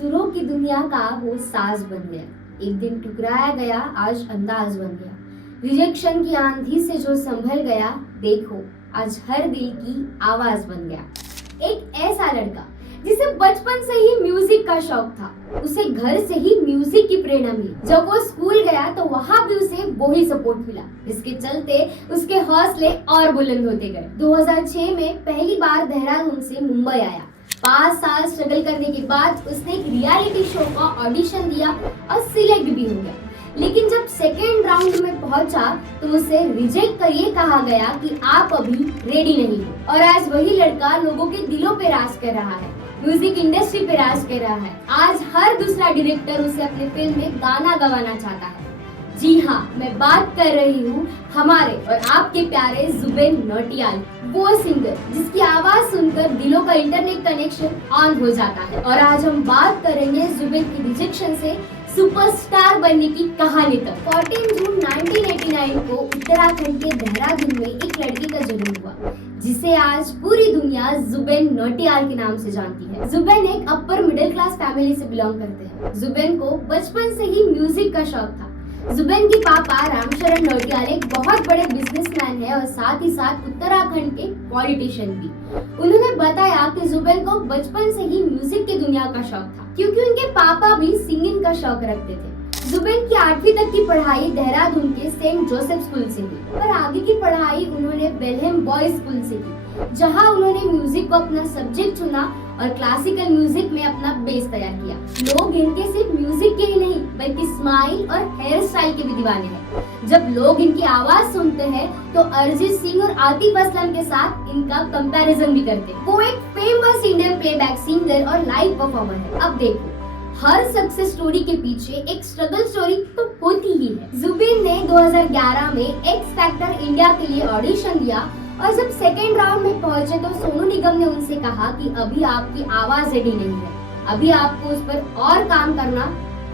सुरों की दुनिया का वो साज बन गया। एक दिन ठुकराया गया, आज अंदाज बन गया। रिजेक्शन की आंधी से जो संभल गया, देखो आज हर दिल की आवाज बन गया। एक ऐसा लड़का जिसे बचपन से ही म्यूजिक का शौक था, उसे घर से ही म्यूजिक की प्रेरणा मिली। जब वो स्कूल गया तो वहाँ भी उसे वही सपोर्ट मिला, जिसके चलते उसके हौसले और बुलंद होते गए। 2006 में पहली बार देहरादून से मुंबई आया। 5 साल स्ट्रगल करने के बाद उसने एक रियलिटी शो का ऑडिशन दिया और सिलेक्ट भी हो गया। लेकिन जब सेकेंड राउंड में पहुंचा तो उसे रिजेक्ट कर ये कहा गया कि आप अभी रेडी नहीं हो। और आज वही लड़का लोगों के दिलों पे राज कर रहा है, म्यूजिक इंडस्ट्री पे राज कर रहा है। आज हर दूसरा डायरेक्टर उसे अपने फिल्म में गाना गवाना चाहता है। जी हाँ, मैं बात कर रही हूँ हमारे और आपके प्यारे जुबेन नौटियाल, वो सिंगर जिसकी आवाज सुनकर दिलों का इंटरनेट कनेक्शन ऑन हो जाता है। और आज हम बात करेंगे जुबेन की रिजेक्शन से सुपरस्टार बनने की कहानी तक। 14 जून 1989 को उत्तराखंड के देहरादून में एक लड़की का जन्म हुआ, जिसे आज पूरी दुनिया जुबेन नौटियाल के नाम से जानती है। जुबेन एक अपर मिडिल क्लास फैमिली से बिलोंग करते हैं। जुबेन को बचपन से ही म्यूजिक का शौक था। जुबेन के पापा रामशरण नौटियाल एक बहुत बड़े बिजनेसमैन है और साथ ही साथ उत्तराखंड के पॉलिटिशियन भी। उन्होंने बताया कि जुबेन को बचपन से ही म्यूजिक की दुनिया का शौक था, क्योंकि उनके पापा भी सिंगिंग का शौक रखते थे। जुबेन की 8वीं तक की पढ़ाई देहरादून के सेंट जोसेफ स्कूल से हुई और आगे की पढ़ाई उन्होंने बेलहेम बॉयज स्कूल से की, जहां उन्होंने म्यूजिक को अपना सब्जेक्ट चुना और क्लासिकल म्यूजिक में अपना बेस तैयार किया। लोग इनके सिर्फ म्यूजिक के ही नहीं बल्कि स्माइल और हेयर स्टाइल के भी दीवाने हैं। जब लोग इनकी आवाज सुनते हैं तो अरिजीत सिंह और आतिफ असलम के साथ इनका कंपैरिजन भी करते हैं। वो एक फेमस इंडियन प्लेबैक सिंगर और लाइव परफॉर्मर है। अब देखो, हर सक्सेस स्टोरी के पीछे एक स्ट्रगल स्टोरी तो होती ही है। जुबेन ने 2011 में एक्स फैक्टर इंडिया के लिए ऑडिशन दिया और जब सेकेंड राउंड में पहुंचे तो सोनू निगम ने उनसे कहा कि अभी आपकी आवाज रेडी नहीं है, अभी आपको उस पर और काम करना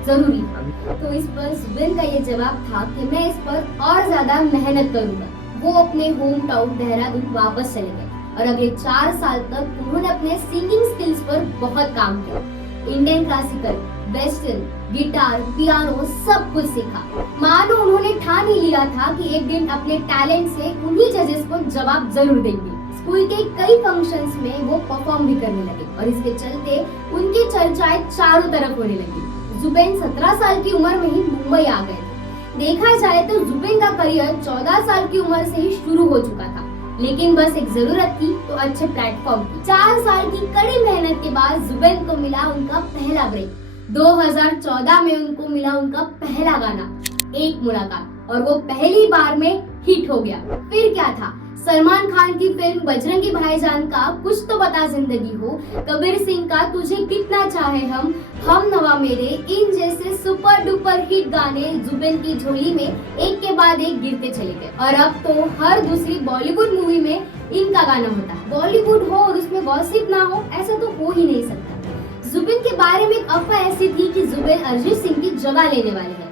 जरूरी है। तो इस पर जुबेन का ये जवाब था कि मैं इस पर और ज्यादा मेहनत करूंगा। वो अपने होम टाउन देहरादून वापस चले गए और अगले 4 साल तक उन्होंने अपने सिंगिंग स्किल्स पर बहुत काम किया। Indian classical, western, guitar, piano सब कुछ सीखा। मानो उन्होंने ठान ही लिया था कि एक दिन अपने टैलेंट से उन्हीं जजेस को जवाब जरूर देंगे। स्कूल के कई फंक्शंस में वो परफॉर्म भी करने लगे और इसके चलते उनकी चर्चाएं चारों तरफ होने लगी। जुबेन 17 साल की उम्र में ही मुंबई आ गए थे। देखा जाए तो जुबेन का करियर 14 साल की उम्र से ही शुरू हो चुका था, लेकिन बस एक जरूरत थी तो अच्छे प्लेटफॉर्म की। 4 साल की कड़ी मेहनत के बाद जुबेन को मिला उनका पहला ब्रेक। 2014 में उनको मिला उनका पहला गाना एक मुलाकात और वो पहली बार में हिट हो गया। फिर क्या था, सलमान खान की फिल्म बजरंगी भाईजान का कुछ तो बता जिंदगी हो, कबीर सिंह का तुझे कितना चाहे हम नवा मेरे, इन जैसे सुपर डुपर हिट गाने जुबेन की झोली में एक के बाद एक गिरते चले गए। और अब तो हर दूसरी बॉलीवुड मूवी में इनका गाना होता है। बॉलीवुड हो और उसमें गॉसिप ना हो, ऐसा तो हो ही नहीं सकता। जुबेन के बारे में एक अफवाह ऐसी थी कि जुबेन अरिजीत सिंह की जगह लेने वाले हैं।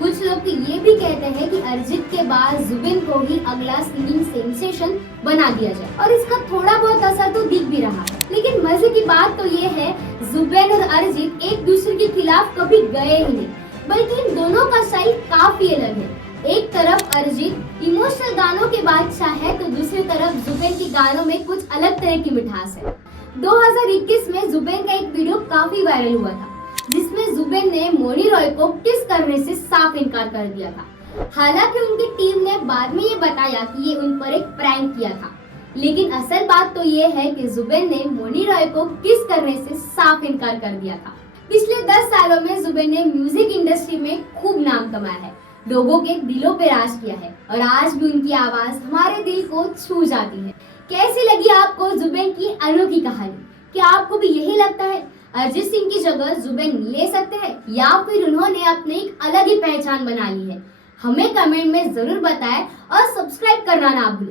कुछ लोग तो ये भी कहते हैं कि अरिजीत के बाद जुबेन को ही अगला सिंगिंग सेंसेशन बना दिया जाए और इसका थोड़ा बहुत असर तो दिख भी रहा है। लेकिन मजे की बात तो ये है, जुबेन और अरिजीत एक दूसरे के खिलाफ कभी गए ही नहीं, बल्कि इन दोनों का स्टाइल काफी अलग है। एक तरफ अरिजीत इमोशनल गानों के बादशाह है तो दूसरी तरफ जुबेन के गानों में कुछ अलग तरह की मिठास है। 2021 में जुबेन का एक वीडियो काफी वायरल हुआ था, जिसमें जुबेन ने मौनी रॉय को किस करने से साफ इनकार कर दिया था। हालांकि उनकी टीम ने बाद में ये बताया कि ये उन पर एक प्रैंक किया था, लेकिन असल बात तो ये है कि जुबेन ने मौनी रॉय को किस करने से साफ इनकार कर दिया था। पिछले 10 सालों में जुबेन ने म्यूजिक इंडस्ट्री में खूब नाम कमाया है, लोगों के दिलों पे राज किया है और आज भी उनकी आवाज हमारे दिल को छू जाती है। कैसी लगी आपको जुबेन की अनोखी कहानी? क्या आपको भी यही लगता है अरिजीत सिंह की जगह जुबेन ले सकते हैं या फिर उन्होंने अपनी एक अलग ही पहचान बना ली है? हमें कमेंट में जरूर बताएं और सब्सक्राइब करना ना भूलें।